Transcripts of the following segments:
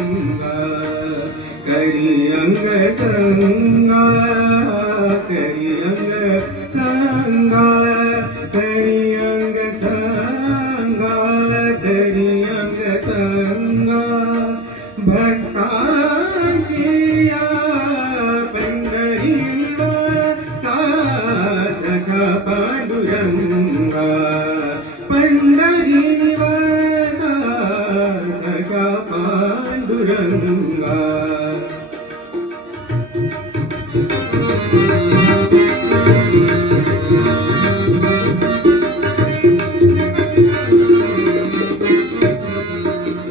पांडुरंगा करी अंग संगा करी अंग संगा करी अंग संगा करी अंग संगा भक्तांची या पंढरीवासा सखा पांडुरंगा पंढरीवासा सखा पांडुरंगा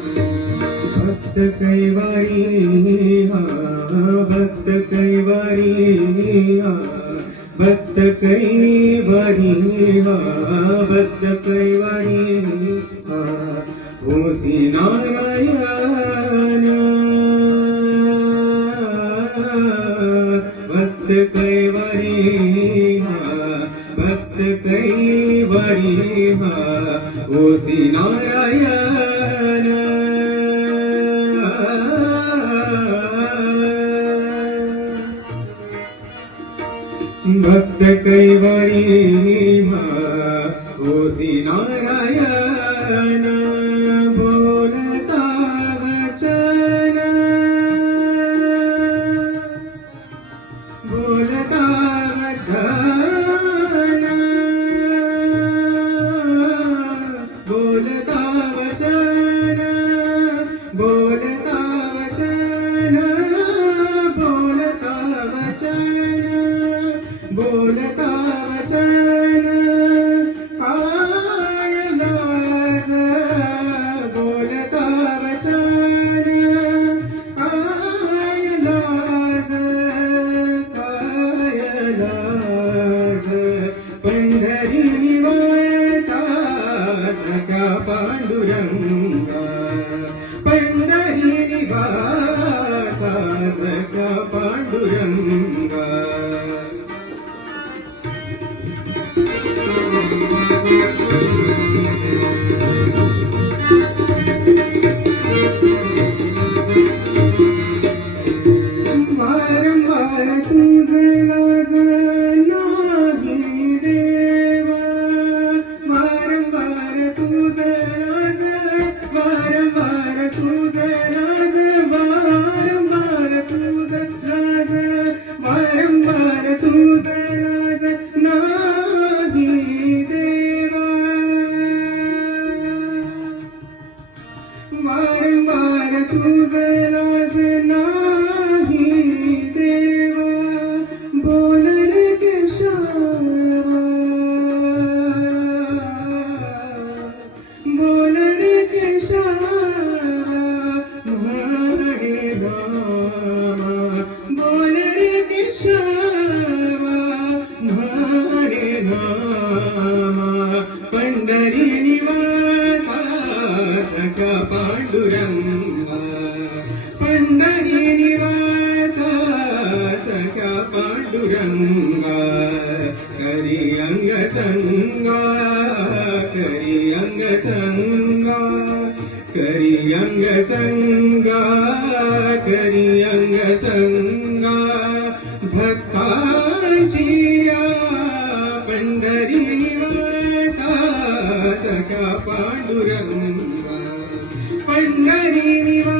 भक्त कैवारी हा भक्त कैवारी हा भक्त कैवारी हा भक्त कैवारी हा होसी नारायण भक्त कैवारी हा भक्त कैवारी हा होसी नारायण भक्त कैवारी हा होसी नारायण बोलता वचन बोलता वचन बोलता वचन बोलता वचन बोलता वचन बोलता वचन काय लाज बोलता वचन काय लाज काय लाज पंढरी निवासा सखा पांडुरंगा पंढरी निवासा सखा पांडुरंगा वारंवार तुझे लाज नाही देवा वारंवार तुझे लाज वारंवार तुझे लाज वारंवार तुझे लाज वारंवार तुझे लाज नाही देवा वारंवार तुझे लाज नाही देवा बोलन केशवा बोलन केशवा म्हणे रामा बोलन केशवा म्हणे रामा पंढरी निवासा सखा पांडुरंगा पंढरी निवासा सखा पांडुरंगा करी अंग संगा करी अंग संगा करी अंग संगा करी अंग संगा भक्तांची या पंढरी निवासा सखा पांडुरंगा पंढरी निवासा